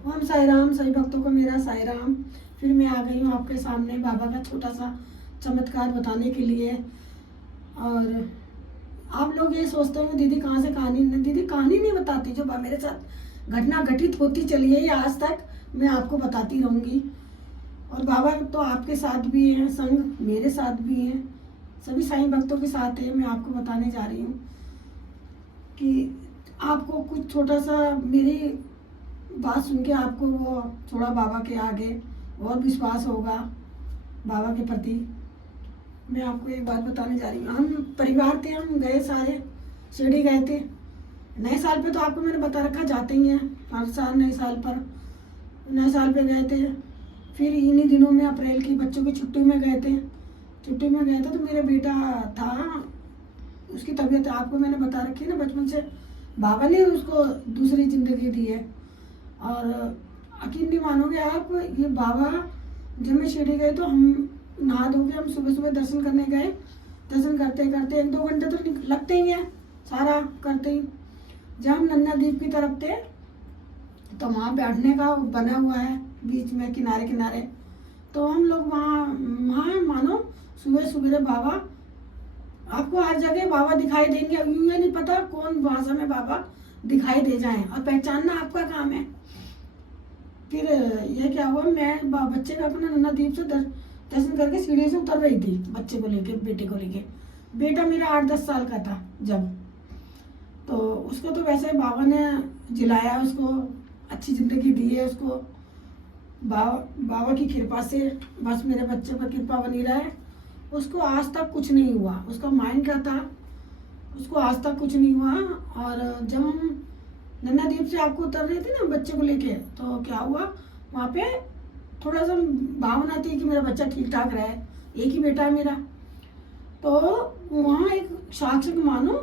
ओम साई राम। सभी भक्तों को मेरा साई राम। फिर मैं आ गई हूँ आपके सामने बाबा का छोटा सा चमत्कार बताने के लिए। और आप लोग ये सोचते होंगे दीदी कहाँ से कहानी, दीदी कहानी नहीं बताती, जो मेरे साथ घटना घटित होती चली है ये आज तक मैं आपको बताती रहूँगी। और बाबा तो आपके साथ भी हैं, संग मेरे साथ भी हैं, सभी साईं भक्तों के साथ है। मैं आपको बताने जा रही हूँ कि आपको कुछ छोटा सा मेरी बात सुन के आपको वो थोड़ा बाबा के आगे और विश्वास होगा बाबा के प्रति। मैं आपको एक बात बताने जा रही हूँ। हम परिवार थे, हम गए सारे शिरडी गए थे। नए साल पे तो आपको मैंने बता रखा जाते ही हैं हर साल नए साल पर। नए साल पे गए थे, फिर इन्हीं दिनों में अप्रैल की बच्चों की छुट्टी में गए थे। छुट्टी में गए थे तो मेरा बेटा था, उसकी तबीयत आपको मैंने बता रखी है ना, बचपन से बाबा ने उसको दूसरी ज़िंदगी दी है। और यकीन नहीं मानोगे आप, ये बाबा जब मैं शिरडी गए तो हम नहा धो के हम सुबह सुबह दर्शन करने गए। दर्शन करते करते 1-2 घंटे तो लगते ही हैं सारा करते ही। जब हम नन्ना द्वीप की तरफ थे तो वहाँ बैठने का बना हुआ है बीच में किनारे किनारे, तो हम लोग वहाँ वहाँ मानो सुबह सुबह बाबा आपको हर जगह बाबा दिखाई देंगे। यूँ नहीं पता कौन भाषा में बाबा दिखाई दे जाएं और पहचानना आपका काम है। फिर ये क्या हुआ, मैं बच्चे का अपना नन्ना द्वीप से दर्शन करके सीढ़ी से उतर रही थी बच्चे को लेके, बेटे को लेके। बेटा मेरा 8-10 साल का था जब, तो उसको तो वैसे बाबा ने जिलाया, उसको अच्छी ज़िंदगी दी है उसको। बाबा की कृपा से बस मेरे बच्चे पर कृपा बनी रहे। उसको आज तक कुछ नहीं हुआ, उसका माइंड क्या था, उसको आज तक कुछ नहीं हुआ। और जब हम नन्ना द्वीप से आपको उतर रहे थे ना बच्चे को लेके, तो क्या हुआ वहाँ पे थोड़ा सा भावना थी कि मेरा बच्चा ठीक ठाक रहे, एक ही बेटा है मेरा। तो वहाँ एक साक्षात मानो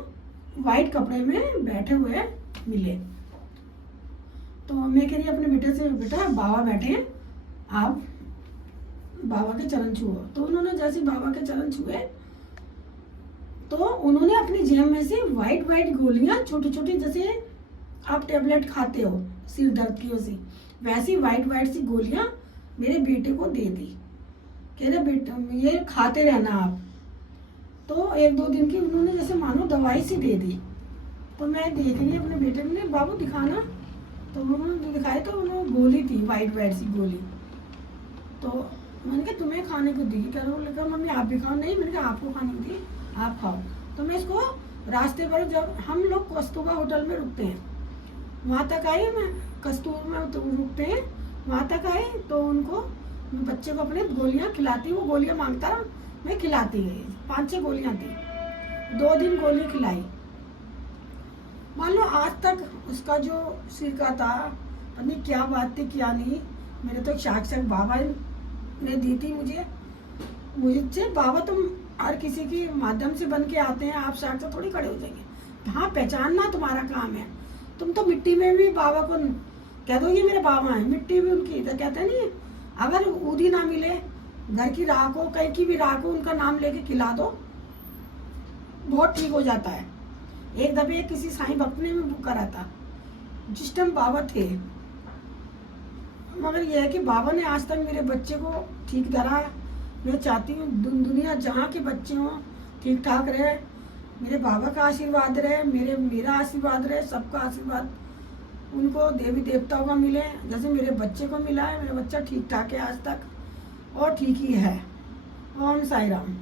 वाइट कपड़े में बैठे हुए मिले। तो मैं कह रही अपने बेटे से, बेटा बाबा बैठे हैं, आप बाबा के चरण छुओ। तो उन्होंने जैसे बाबा के चरण छुए तो उन्होंने अपनी जेब में से वाइट वाइट गोलियां, छोटी छोटी जैसे आप टेबलेट खाते हो सिर दर्द की, उसी वैसी वाइट वाइट सी गोलियां मेरे बेटे को दे दी। कह रहे बेटा ये खाते रहना आप। तो 1-2 दिन की उन्होंने जैसे मानो दवाई सी दे दी। तो मैं देख रही अपने बेटे ने, बाबू दिखाना, तो उन्होंने दिखाई तो उन्होंने गोली थी वाइट वाइट सी गोली। तो मैंने कहा तुम्हें खाने को दी, कह रहा मम्मी आप भी खाओ। नहीं, मैंने कहा आपको खाने को दी, आप खाओ। तो मैं इसको रास्ते पर, जब हम लोग कस्तूरबा होटल में रुकते हैं वहाँ तक आई, मैं कस्तूर में तो रुकते हैं, वहाँ तक आई तो उनको बच्चे को अपने गोलियाँ खिलाती, वो गोलियाँ मांगता रहा, मैं खिलाती गई। 5-6 गोलियाँ थी, 2 दिन गोली खिलाई। मान लो आज तक उसका जो सिर का था, पता नहीं क्या बात थी क्या नहीं, मेरे तो साक्षात बाबा ने दी थी मुझे बाबा तुम हर किसी के माध्यम से बन के आते हैं, आप साक्षात थोड़ी खड़े हो जाएंगे। हाँ, पहचानना तुम्हारा काम है। तुम तो मिट्टी में भी बाबा को कह दो ये मेरे बाबा हैं, मिट्टी भी उनकी, तो कहते नहीं, अगर ऊदी ना मिले, घर की राख हो, कहीं की भी राख हो, उनका नाम लेके खिला दो, बहुत ठीक हो जाता है। एक दफे किसी साईं भक्त ने भी करा था, जिस टाइम बाबा थे। मगर यह है कि बाबा ने आज तक मेरे बच्चे को ठीक धरा। मैं चाहती हूँ दुनिया जहाँ के बच्चे हों ठीक ठाक रहे, मेरे बाबा का आशीर्वाद रहे, मेरा आशीर्वाद रहे, सबका आशीर्वाद उनको देवी देवताओं का मिले जैसे मेरे बच्चे को मिला है। मेरा बच्चा ठीक ठाक है आज तक और ठीक ही है। ओम साई राम।